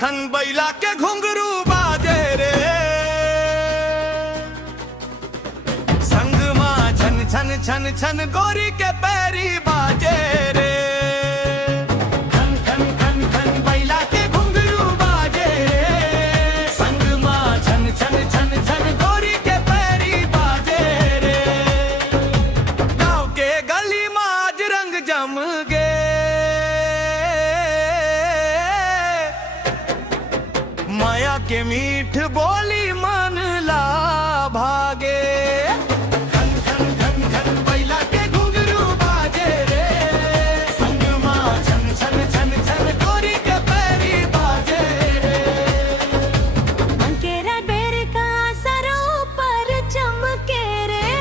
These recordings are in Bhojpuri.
खन बैला के घुंघरू बाजे रे, संग माँ छन छन छन छन गोरी के पैरी बाजे रे, खन खन खन खन बैला के घुंघरू बाजे रे, संग माँ छन छन छन छन गोरी के पैरी बाजे रे। गाँव के गली में आज रंग जम गे, माया के मीठ बोली मन ला भागे, खन खन खन खन बैला के घुंघरू बाजे रे, संग माँ छन छन छन छन गोरी के पैरी बाजे रे। अंकेरा बेर का सरों पर चमके रे,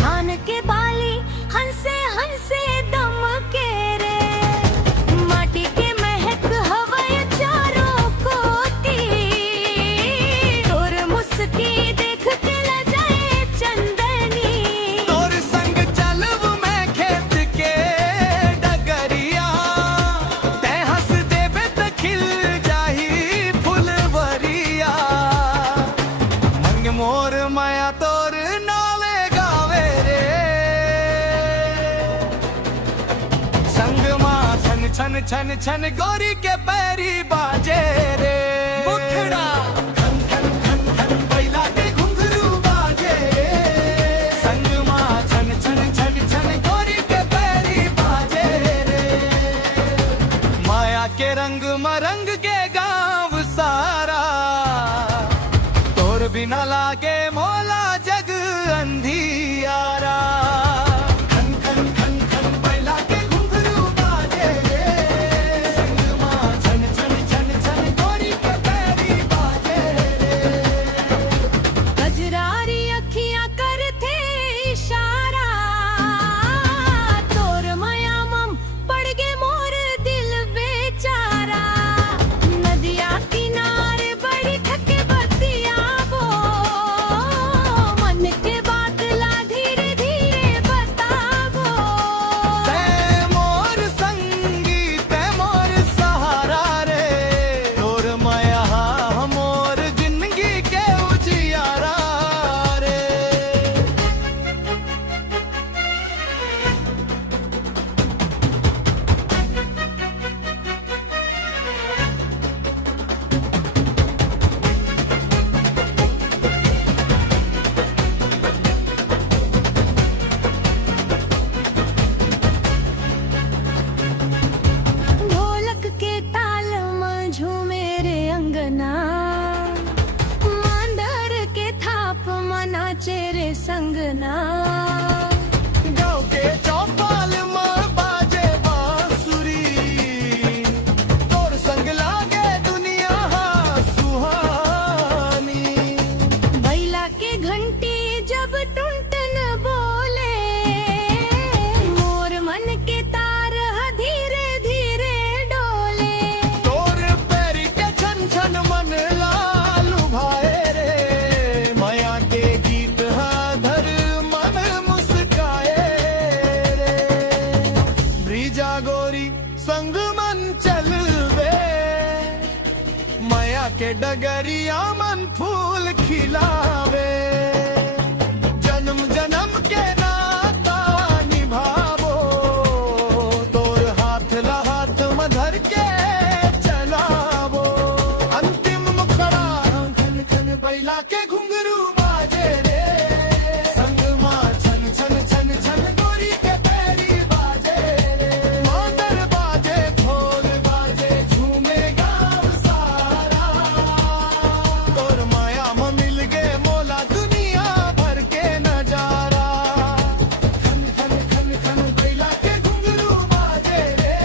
धान के बाली हंसे हंसे दम के रे, माटी के महक हवा चारों कोती, तोर मुस्की देख के ल जाए चंदनी, तोर संग चलब मैं खेत के डगरिया, ते हंस देबे त खिल जाही फुलवरिया, मंग मोर माया तोर नावे गावे रे, संग माँ छन छन छन छन गोरी के पैरी बाजे रे, मुखड़ा खन खन खन खन बैला के घुंघरू बाजे रे, संग माँ छन छन छन छन गोरी के पैरी बाजे रे। माया के रंग मरंग के गाँव सारा, तोर बिना लागे मोला जग अंधियारा, खन खन खन खन बैला के घुंघरू बाजे रे, संग माँ छन छन छन छन गोरी के पैरी बाजे रे। गजरारी अखियां करते इशारा, तोर माया मम पड़ गे मोर दिल बेचारा, नदिया किनारे बड़ी ठके बतिया वो, मन के बात ला धीरे धीरे बतावो, ते मोर संगी ते मोर सहारा रे, तोर माया मोर जिंदगी के उजियारा रे। ढोलक के ताल में झूमे रे अंगना, मांदर के थाप में नाचे रे संगना, गाँव के चौपाल में बाजे बांसुरी, तोर संग लागे दुनिया सुहानी, बैला के घंटी जब टुनटन बोले, मोर मन के तार धीरे धीरे डोले, तोर पैरी के छन छन मन लालू भाए रे, माया के गीत धर मन मुस्काए रे, ब्रिजा गोरी संग मन चलवे, माया के डगरिया मन फूल खिलावे, जन्म जन्म के नाता निभावो, तोर हाथ ला हाथ में धर के चलावो, अंतिम मुखड़ा खन खन बैला के घुंघरू बाजे रे, संग माँ छन छन छन छन गोरी के पैरी बाजे रे, मादर बाजे ढोल बाजे झूमे गाँव सारा, तोर माया में मिल गे मोला दुनिया भर के नजारा, खन खन खन खन बैला के घुंघरू बाजे रे,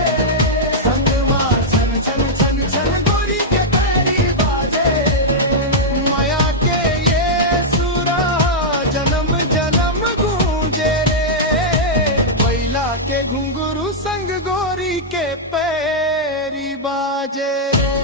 संग माँ छन छन छन छन गोरी के पैरी बाजे रे, माया के ये सुरा जन्म जन्म गूंजे रे, बैला के घुंघरू संग गोरी के पैरी बाजे रे।